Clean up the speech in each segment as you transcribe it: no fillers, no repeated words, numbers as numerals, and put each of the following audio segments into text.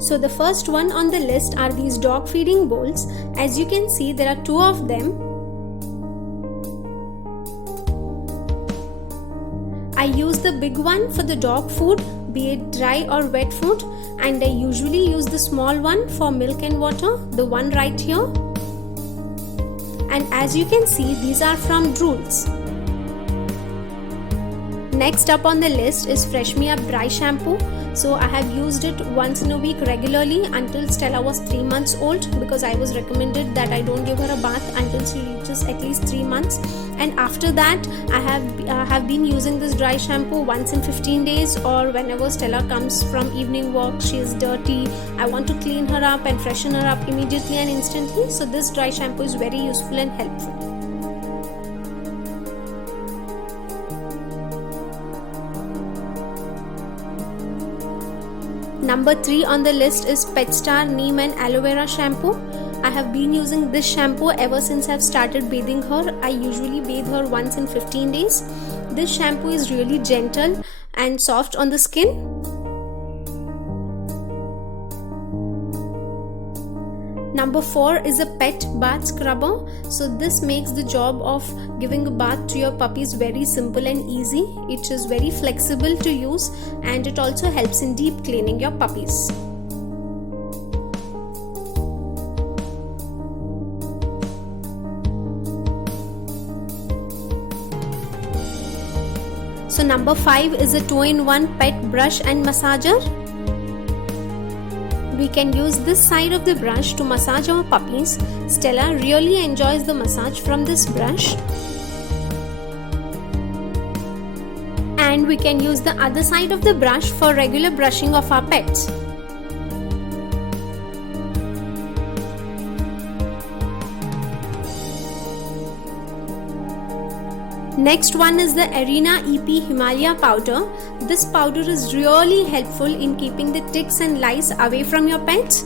So the first one on the list are these dog feeding bowls. As you can see, there are 2 of them. I use the big one for the dog food, be it dry or wet food, and I usually use the small one for milk and water, the one right here. And as you can see, these are from Drools. Next up on the list is Fresh Me Up Dry Shampoo. So I have used it once in a week regularly until Stella was 3 months old, because I was recommended that I don't give her a bath until she reaches at least 3 months. And after that I have been using this dry shampoo once in 15 days, or whenever Stella comes from evening walk, she is dirty, I want to clean her up and freshen her up immediately and instantly. So this dry shampoo is very useful and helpful. Number 3 on the list is Petstar Neem and Aloe Vera Shampoo. I have been using this shampoo ever since I've started bathing her. I usually bathe her once in 15 days. This shampoo is really gentle and soft on the skin. Number 4 is a pet bath scrubber. So this makes the job of giving a bath to your puppies very simple and easy. It is very flexible to use, and it also helps in deep cleaning your puppies. So number 5 is a 2-in-1 pet brush and massager. We can use this side of the brush to massage our puppies. Stella really enjoys the massage from this brush. And we can use the other side of the brush for regular brushing of our pets. Next one is the Arena EP Himalaya powder. This powder is really helpful in keeping the ticks and lice away from your pets.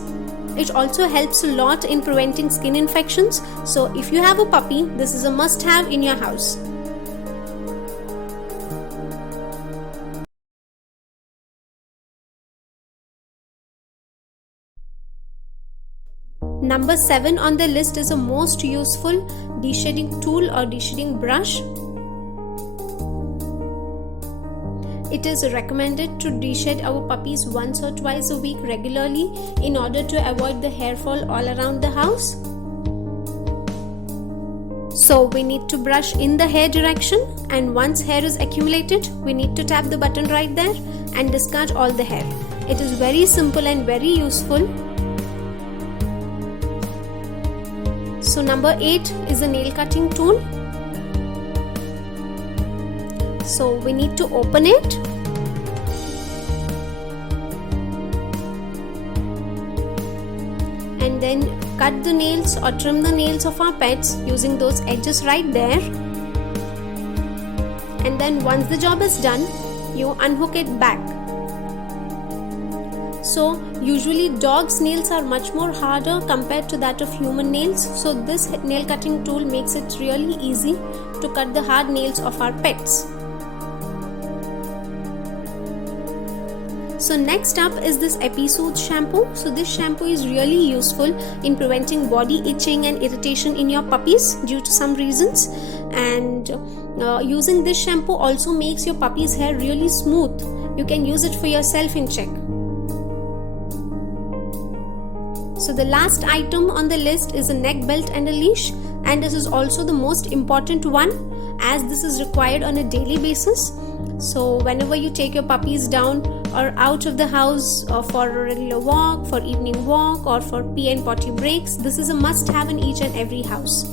It also helps a lot in preventing skin infections. So if you have a puppy, this is a must-have in your house. Number 7 on the list is a most useful de-shedding tool or de-shedding brush. It is recommended to de-shed our puppies once or twice a week regularly in order to avoid the hair fall all around the house. So we need to brush in the hair direction, and once hair is accumulated, we need to tap the button right there and discard all the hair. It is very simple and very useful. So number 8 is a nail cutting tool. So we need to open it. And then cut the nails or trim the nails of our pets using those edges right there. And then once the job is done, you unhook it back. So usually dogs' nails are much more harder compared to that of human nails. So this nail cutting tool makes it really easy to cut the hard nails of our pets. So next up is this Episoothe shampoo. So this shampoo is really useful in preventing body itching and irritation in your puppies due to some reasons. And using this shampoo also makes your puppy's hair really smooth. You can use it for yourself in check. So the last item on the list is a neck belt and a leash, and this is also the most important one as this is required on a daily basis. So whenever you take your puppies down or out of the house for a regular walk, for evening walk, or for pee and potty breaks, this is a must have in each and every house.